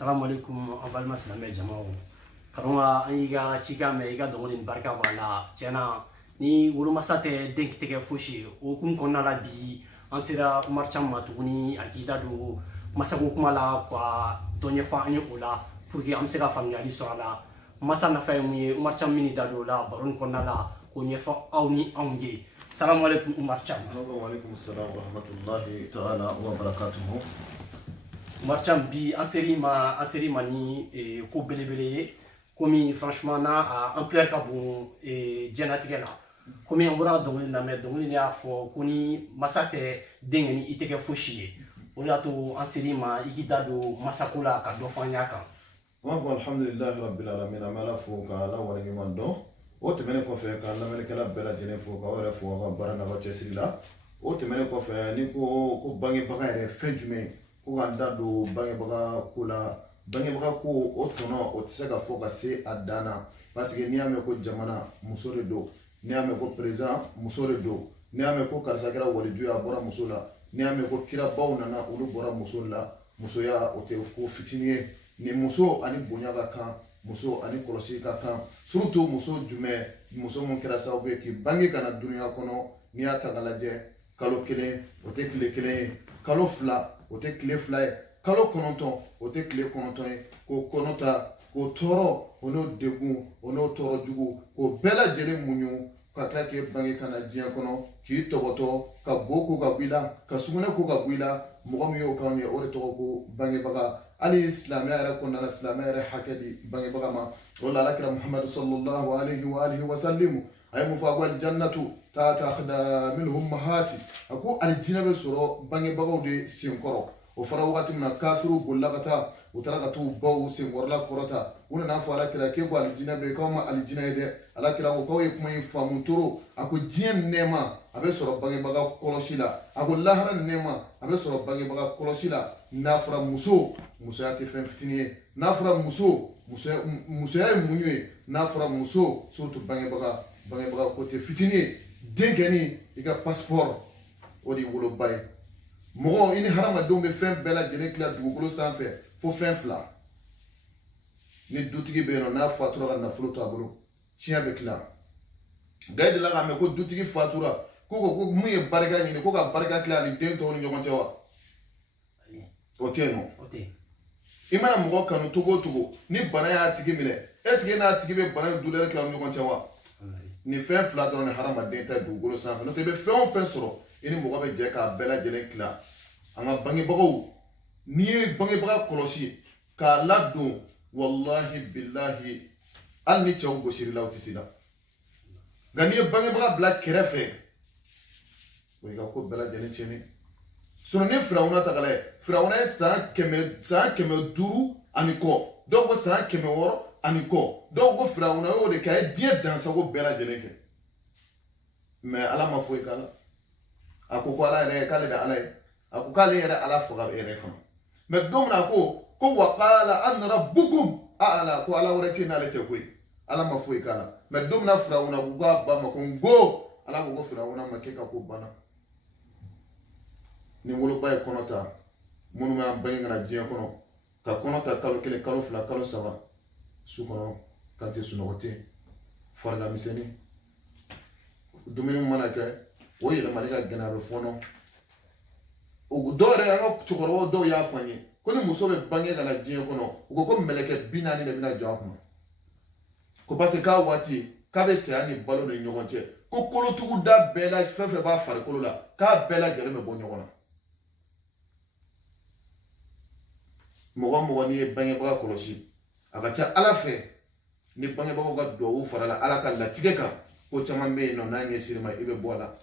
Assalamu alaikum abalma salame jama'u karunga aniga chika me iga dongolin barka bala chena ni wulu masate denk tege fushi o kun konna la bi ansira marcham matuguni akida do masago kuma la kwa donye fa anyo ola pour que amsega familiali sala masa na fa mu marcham mini dado la baron konna la ko nyefa awni awnge. Assalamu alaikum marcham. Wa alaikum assalam wa rahmatullahi ta'ala wa barakatuh. Marcham bi anseri mani ko belebele komi franchement na ampleur ka bon jenatigela komi amura dongli na me dongli ya fo kuni masate dengeni iteke foshi o la to anseri ma igida do masakula ka do fanyaka wa alhamdulillah rabbil alamin amala fo ka la wala ngi mando o te mene ko fe ka la mene kala bela jene fo ka wala fo ka barana ba chesrila o te mene ko fe ni ko bangi bagare fe jume ko ganda do bangi baga kula bangi baga ko otono o tsega fo ka se adana parce que ni ame ko jamana musore do ni ame ko président musore do ni ame ko karsakira wali du ya bora musula ni ame ko kira bawna na ulu bora musula musoya o te ko fitiniye ni muso ani bonya ga kan muso ani kolosi ka kan surtout muso jume muso mon kira sa obe ki bangi kana dunya kono ni ata galaje kalo kele o te kile kele kalo fla o te kile fla kalo kononton o te kile kononton ko konota ko toro ono degun ono toro jugu ko bela jere munyu ka kla ke bangi kana jiya kono ki toboto ka boku ka bila ka suguna ko ka bila mo mi o kan ye o to ko bangi baga ali islamia era ko na islamia era hakadi bangi baga ma wala lakira muhammad sallallahu alaihi wa alihi wa sallam ay mufaqa al jannatu ta takhda minhum mahati ako al jinabe soro bangi baga de sinkoro o fara wakati na kafiru bullagata utaragatu baw singorla korota una na fara kira ke ko al jinabe kawma al jinaide ala kira ko kawai kuma famu turo ako jien nema abe soro bangi baga koloshila ako laharan nema abe soro bangi baga koloshila nafra muso ya te fen fitiniye nafra muso ya munywe nafra muso surtout bangi baga ko te fitiniye denkeni iga passeport odi wolo bay mo ini harama dombe fen bela jene kla dugukolo sanfɛ fo fen fila ni dutigi be no na fatura na fulo to abulu tiɲɛ be kila gaide la ga me ko dutigi fatura ko mun ye barika ɲini ko ka barika kila ni den tɔw ni ɲɔgɔn cɛ wa o tɛ no i mana mɔgɔ kanu togo togo ni bana y'a tigi minɛ est ce que n'a tigi bɛ bana douleur kila ni ɲɔgɔn cɛ wa ni fɛn fila dɔrɔn ni hadamaden ta dugukolo sanfɛ n'o tɛ i bɛ fɛn o fɛn sɔrɔ i ni mɔgɔ bɛ jɛ k'a bɛɛ lajɛlen tila an ka bangebagaw n'i ye bangebaga kɔlɔsi k'a ladon wallahi billahi hali ni cɛw gosirila u tɛ se la nka n'i ye bangebaga bila kɛrɛfɛ o y'i ka ko bɛɛ lajɛlen tiɲɛni sinon ni firawuna ta ka lajɛ firawuna ye san kɛmɛ duuru ani kɔ dɔw ko san 600 ani kɔ dɔw ko firawuna y'o de kɛ a ye diɲɛ dansago bɛɛ lajɛlen kɛ mais ala ma foyi k'a la a ko ala yɛrɛ k'ale de ala ye a ko k'ale yɛrɛ ala faga yɛrɛ fana mais don min na ko wa qala anna rabbukum a'la ko ala wɛrɛ tɛ n'ale tɛ koyi ala ma foyi k'a la mais don min na firawuna ko k'a ba ma ko n ko ala ko firawuna ma kɛ ka ko bana ni woloba ye kɔnɔ ta minnu b'an bange kana diɲɛ kɔnɔ ka kɔnɔ ta kalo 1 kalo 2 kalo 3 su kɔnɔ kan tɛ sunɔgɔ tɛ farila misɛnnin dumuni mana kɛ o yɛlɛmali ka gɛlɛn a bɛ fɔɔnɔ o dɔw yɛrɛ an ka cɛkɔrɔbaw dɔw y'a fɔ an ye ko ni muso bɛ bange ka na diɲɛ kɔnɔ u ko mɛlɛkɛ 40 de bɛna jɔ a kunna ko parce que k'a waati k'a bɛ saya ni balo ni ɲɔgɔn cɛ ko kolotugu da bɛɛ la fɛn fɛn b'a farikolo la k'a bɛɛ lajɛlen bɛ bɔ ɲɔgɔn na mɔgɔ n'i ye bangebaga kɔlɔsi a ka ca ala fɛ ni bangebagaw ka duwawu farala ala ka latigɛ kan ko caman bɛ yen nɔ n'a ɲɛsir'i ma i bɛ bɔ a la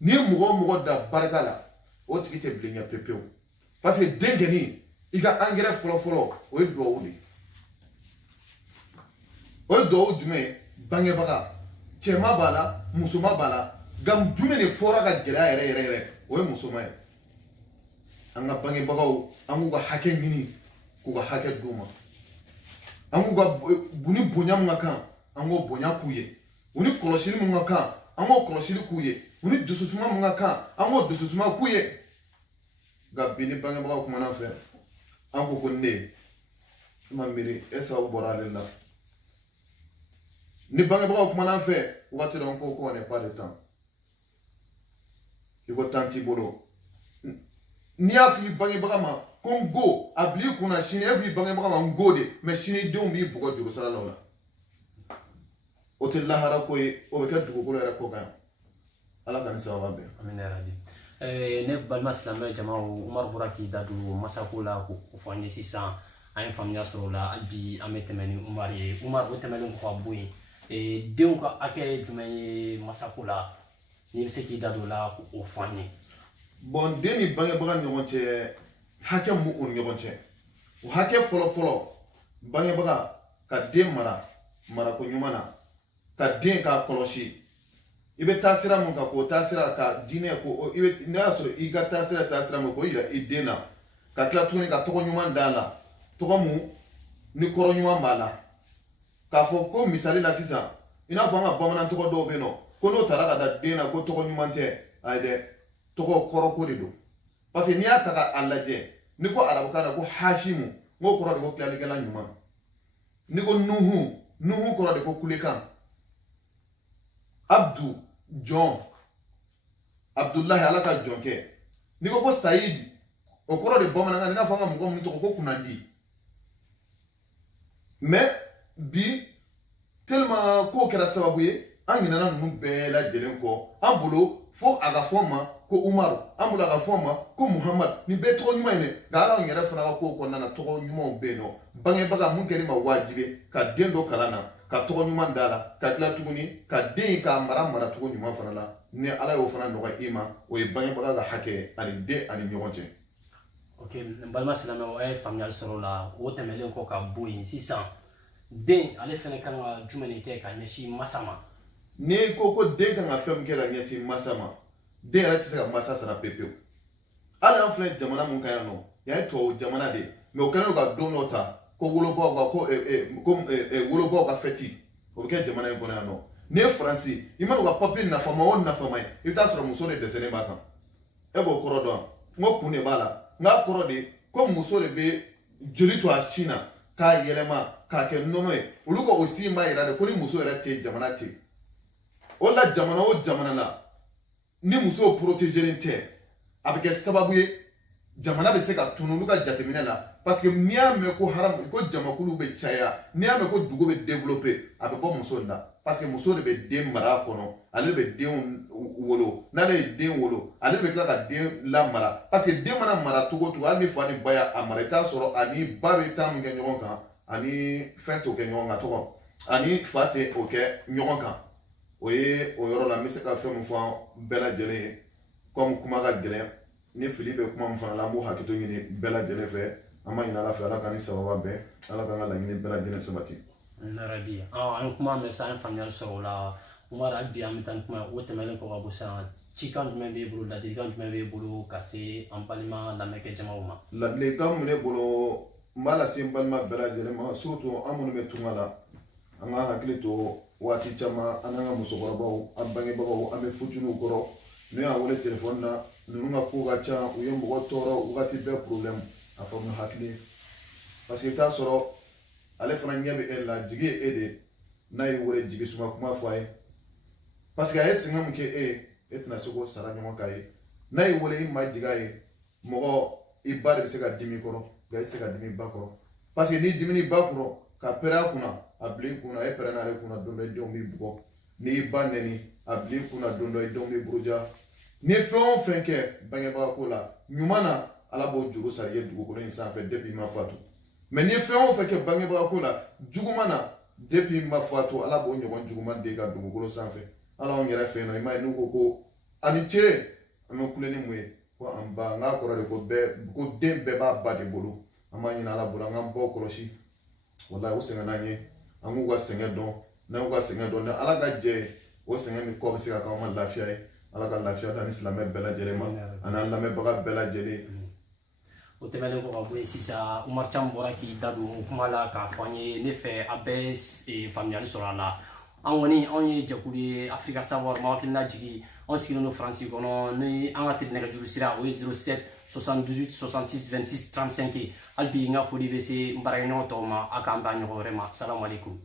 ni mɔgɔ da barika la o tigi tɛ bilen ɲɛ pepewu parce que den kɛni i ka angɛrɛ fɔlɔ o ye duwawu de o ye duwawu jumɛn ye bangebaga cɛma b'a la musoma b'a la nka jumɛn de fɔra ka gɛlɛya yɛrɛ o ye musoma ye an ka bangebagaw an k'u ka hakɛ ɲini k'u ka hakɛ d'u ma an k'u ka ni bonya mun ka kan an k'o bonya k'u ye u ni kɔlɔsili mun ka kan an k'o kɔlɔsili k'u ye u ni dususuma mun ka kan an k'o dususuma k'u ye nka bi ni bangebagaw kumana fɛ an ko ne mamiri esa boralilla ni bangebaga kuma nan fe wati don ko ne pas de temps iko tanti bolo ni afi bangebaga ma kongo abli kuna shine abli bangebaga ma ngode mais shine don bi bugo juru sala lawla otel lahara koy o be kaddu ko la ko kan ala kan sawa be amin ya rabbi ne balma islamé jama Umar Buraki dadu masakula ko fanye sisan ay famnya sorola albi ametemeni Umar wotemeni ko boyi denw ka akɛ jumɛn ye masakula ni bɛ se k'i da don la o fɔ an ye. Bon den ni bangebaga ni ɲɔgɔn cɛ hakɛ mun u ni ɲɔgɔn cɛ o hakɛ fɔlɔ bangebaga ka den marako ɲuman na ka den k'a kɔlɔsi i bɛ taa sira mun kan k'o taa sira ka diinɛ ko i bɛ n'a y'a sɔrɔ i ka taa sira mun k'o yira i den na ka tila tuguni ka tɔgɔ ɲuman d'a la tɔgɔ mun ni kɔrɔ ɲuman b'a la. K'a fɔ ko misali la sisan i n'a fɔ an ka bamanan tɔgɔ dɔw bɛ yen nɔ ko n'o taara ka da den na ko tɔgɔ ɲuman tɛ ayi dɛ tɔgɔ kɔrɔ ko de don parce que n'i y'a ta k'a lajɛ ni ko arabukan na ko Hashimu n'o kɔrɔ de ko tilalikɛla ɲuman ni ko Nuhu kɔrɔ de ko kulekan Abdu jɔn Abdullahi ala ka jɔn kɛ ni ko Sayid o kɔrɔ de bamanankan i n'a fɔ an ka mɔgɔ minnu tɔgɔ ko Kunandi mais bi tellement ko kɛra sababu ye an ɲinana ninnu bɛɛ lajɛlen kɔ an bolo fo a ka fɔ ma ko Umaru an bolo a ka fɔ ma ko Muhamad ni bɛɛ tɔgɔ ɲuman ye dɛ nka ala yɛrɛ fana ka kow kɔnɔna na tɔgɔ ɲumanw bɛ yen nɔ bangebaga mun kɛra ma wajibi ka den dɔ kalan na ka tɔgɔ ɲuman d'a la ka tila tuguni ka den in k'a mara cogo ɲuman fana la ni ala y'o fana nɔgɔya i ma o ye bangebaga ka hakɛ ani den ani ɲɔgɔn cɛ. Ok n balima silamɛw a ye faamuyali sɔrɔ o la o tɛmɛlen kɔ ka bɔ yen sisan den ale fɛnɛ kan ka jumɛn de kɛ ka ɲɛsin masa ma. Ni ko den kan ka fɛn min kɛ ka ɲɛsin masa ma den yɛrɛ tɛ se ka masa sara pepewu hali an filɛ jamana mun kan yan nɔ yan ye tubabu jamana de mais o kɛlen don ka don dɔ ta ko wolobaw ka wolobaw ka fɛti o bɛ kɛ jamana in kɔnɔ yan nɔ n'i ye Faransi i mana u ka papiye nafama o nafama ye i bɛ taa sɔrɔ muso de dɛsɛlen b'a kan e b'o kɔrɔ dɔn n ko kun de b'a la n k'a kɔrɔ de ko muso de bɛ joli to a sin na k'a yɛlɛma k'a kɛ nɔnɔ ye olu ka o sin b'a yira de ko ni muso yɛrɛ tɛ jamana tɛ o la jamana o jamana la ni muso protégelen tɛ a bɛ kɛ sababu ye jamana bɛ se ka tunu olu ka jateminɛ la parce que n'i y'a mɛn ko jamakulu bɛ caya n'i y'a mɛn ko dugu bɛ développer a bɛ bɔ muso de la parce que muso de bɛ den mara a kɔnɔ ale bɛ den wolo n'ale ye den wolo ale bɛ tila ka den lamara parce que den mana mara cogo o cogo hali ni fa ni ba y'a mara i t'a sɔrɔ ani ba bɛ taa min kɛ ɲɔgɔn kan ani fɛn t'o kɛ ɲɔgɔn kan tɔgɔ ani fa tɛ o kɛ ɲɔgɔn kan o ye o yɔrɔ la n bɛ se ka fɛn min fɔ bɛɛ lajɛlen ye comme kuma ka gɛlɛn ni fili bɛ kuma min fana la an b'o hakɛto ɲini bɛɛ lajɛlen fɛ an b'a ɲini ala fɛ ala ka ni sababa bɛn ala k'an ka laɲini bɛɛ lajɛlen sabati. Narabi an ye kuma mɛn sisan an ye faamuyali sɔrɔ o la Umar hali bi an bɛ taa ni kuma o tɛmɛnen kɔ ka bɔ sisan cikan jumɛn b'e bolo ladilikan jumɛn b'e bolo ka se an balima lamɛnkɛjamaw ma. Ladilikan min b'e bolo n b'a lase n balima bɛɛ lajɛlen ma surtout an minnu bɛ tunga la an ka hakili to waati caman an n'an ka musokɔrɔbaw an bangebagaw an bɛ futuniw kɔrɔ n'u y'an wele telefɔni na ninnu ka ko ka ca u ye mɔgɔ tɔɔrɔ wagati bɛɛ problème a fɔ n hakili parce que i t'a sɔrɔ ale fana ɲɛ bɛ e la jigi ye e de n'a ye wele jigi suma kuma fɔ a ye parce que a ye sɛgɛn min kɛ e tɛna se k'o sara ɲɔgɔn kan ye n'a ye wele i ma jigi a ye mɔgɔ i ba de bɛ se ka dimi kɔrɔ nka i tɛ se ka dimi ba kɔrɔ parce que n'i dimini ba kɔrɔ ka pɛrɛn a kunna a bila i kunna e pɛrɛn n'ale kunna don dɔ i denw b'i bugɔ n'i ba nɛni a bila i kunna don dɔ i denw b'i buruja ni fɛn o fɛn kɛ bangebaga ko la ɲuman na ala b'o juru sara i ye dugukolo in sanfɛ depuis i ma fatu mais ni fɛn o fɛn kɛ bangebaga ko la juguman na depuis i ma fatu ala b'o ɲɔgɔn juguman de ka dugukolo sanfɛ ala anw yɛrɛ fɛ yen nɔ i m'a ye n'u ko ko ani ce an bɛ kule ni mun ye ko an ba n k'a kɔrɔ de ko den bɛɛ b'a ba de bolo an b'a ɲini ala bolo an k'an baw kɔlɔsi walahi o sɛgɛn n'an ye an k'u ka sɛgɛn dɔn n'an y'u ka sɛgɛn dɔn ni ala ka jɛ ye o sɛgɛn min kɔ bɛ se ka k'anw ma lafiya ye ala ka lafiya da ni silamɛ bɛɛ lajɛlen ma ani an lamɛnbaga bɛɛ lajɛlen. O tɛmɛnen kɔ ka bɔ yen sisan Umar Can bɔra k'i da don kuma la k'a fɔ an ye ne fɛ a bɛɛ faamuyali sɔrɔ a la an kɔni anw ye jɛkulu ye Africa Savoir ma hakilina jigin on sigilen don faransi kɔnɔ ni an ka teli nɛgɛjuru sira o ye 07 78 66 26 35 hali bi n ka foli bɛ se n baarakɛɲɔgɔn tɔw ma a k'an bɛn ɲɔgɔn wɛrɛ ma salamu aleykum